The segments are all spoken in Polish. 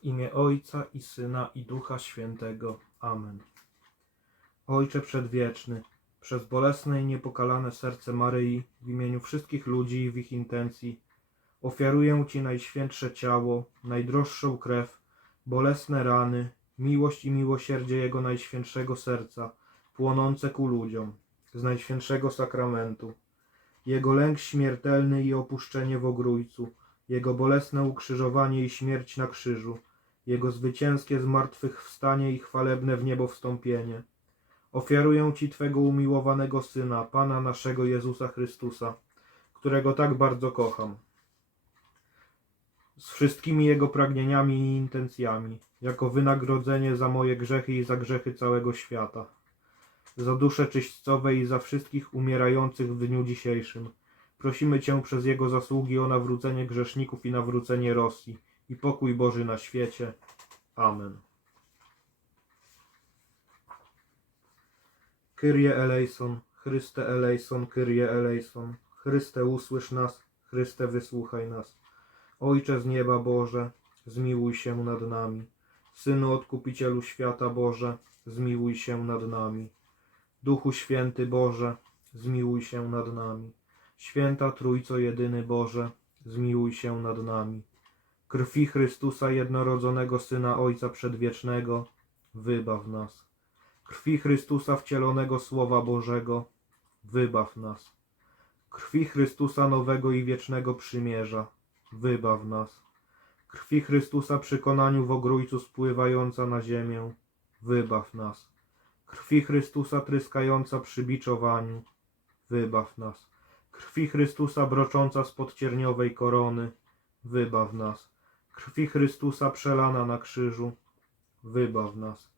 W imię Ojca i Syna i Ducha Świętego. Amen. Ojcze Przedwieczny, przez bolesne i niepokalane serce Maryi, w imieniu wszystkich ludzi i w ich intencji, ofiaruję Ci najświętsze ciało, najdroższą krew, bolesne rany, miłość i miłosierdzie Jego najświętszego serca, płonące ku ludziom, z najświętszego sakramentu. Jego lęk śmiertelny i opuszczenie w ogrójcu, Jego bolesne ukrzyżowanie i śmierć na krzyżu, Jego zwycięskie zmartwychwstanie i chwalebne w niebo wstąpienie. Ofiaruję Ci Twego umiłowanego Syna, Pana naszego Jezusa Chrystusa, którego tak bardzo kocham, z wszystkimi Jego pragnieniami i intencjami, jako wynagrodzenie za moje grzechy i za grzechy całego świata, za dusze czyśćcowe i za wszystkich umierających w dniu dzisiejszym. Prosimy Cię przez Jego zasługi o nawrócenie grzeszników i nawrócenie Rosji i pokój Boży na świecie. Amen. Kyrie eleison, Chryste eleison, Kyrie eleison. Chryste usłysz nas, Chryste wysłuchaj nas. Ojcze z nieba Boże, zmiłuj się nad nami. Synu Odkupicielu świata Boże, zmiłuj się nad nami. Duchu Święty Boże, zmiłuj się nad nami. Święta Trójco Jedyny Boże, zmiłuj się nad nami. Krwi Chrystusa jednorodzonego Syna Ojca Przedwiecznego, wybaw nas. Krwi Chrystusa wcielonego Słowa Bożego, wybaw nas. Krwi Chrystusa nowego i wiecznego przymierza, wybaw nas. Krwi Chrystusa przy konaniu w ogrójcu spływająca na ziemię, wybaw nas. Krwi Chrystusa tryskająca przy biczowaniu, wybaw nas. Krwi Chrystusa brocząca spod cierniowej korony, wybaw nas. Krwi Chrystusa przelana na krzyżu, wybaw nas.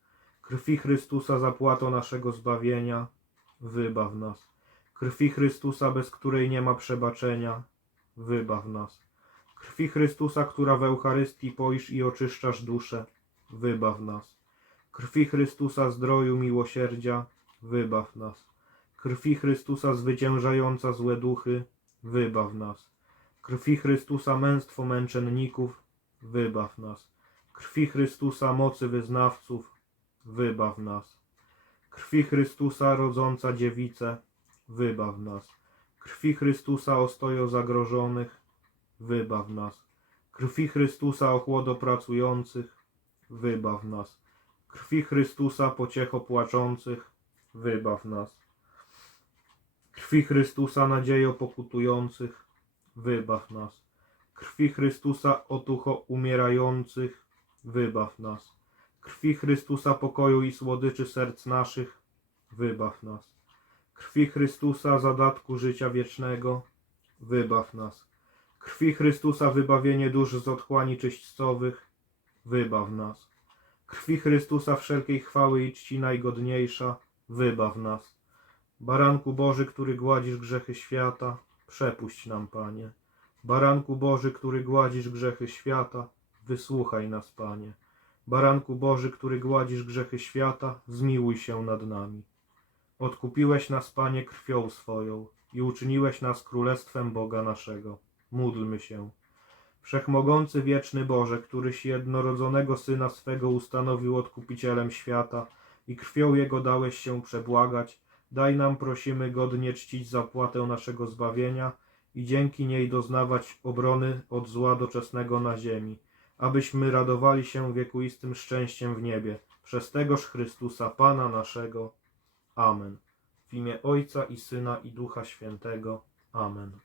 Krwi Chrystusa zapłato naszego zbawienia, wybaw nas. Krwi Chrystusa, bez której nie ma przebaczenia, wybaw nas. Krwi Chrystusa, która w Eucharystii poisz i oczyszczasz duszę, wybaw nas. Krwi Chrystusa zdroju miłosierdzia, wybaw nas. Krwi Chrystusa zwyciężająca złe duchy, wybaw nas. Krwi Chrystusa męstwo męczenników, wybaw nas. Krwi Chrystusa mocy wyznawców, wybaw nas. Krwi Chrystusa rodząca dziewicę, wybaw nas. Krwi Chrystusa ostojo zagrożonych, wybaw nas. Krwi Chrystusa ochłodo pracujących, wybaw nas. Krwi Chrystusa pociecho płaczących, wybaw nas. Krwi Chrystusa nadziejo pokutujących, wybaw nas. Krwi Chrystusa otucho umierających, wybaw nas. Krwi Chrystusa pokoju i słodyczy serc naszych, wybaw nas. Krwi Chrystusa zadatku życia wiecznego, wybaw nas. Krwi Chrystusa wybawienie dusz z otchłani czyśćcowych, wybaw nas. Krwi Chrystusa wszelkiej chwały i czci najgodniejsza, wybaw nas. Baranku Boży, który gładzisz grzechy świata, przepuść nam, Panie. Baranku Boży, który gładzisz grzechy świata, wysłuchaj nas, Panie. Baranku Boży, który gładzisz grzechy świata, zmiłuj się nad nami. Odkupiłeś nas, Panie, krwią swoją i uczyniłeś nas królestwem Boga naszego. Módlmy się. Wszechmogący wieczny Boże, któryś jednorodzonego Syna swego ustanowił odkupicielem świata i krwią Jego dałeś się przebłagać, daj nam, prosimy, godnie czcić zapłatę naszego zbawienia i dzięki niej doznawać obrony od zła doczesnego na ziemi, abyśmy radowali się wiekuistym szczęściem w niebie, przez tegoż Chrystusa Pana naszego. Amen. W imię Ojca i Syna i Ducha Świętego. Amen.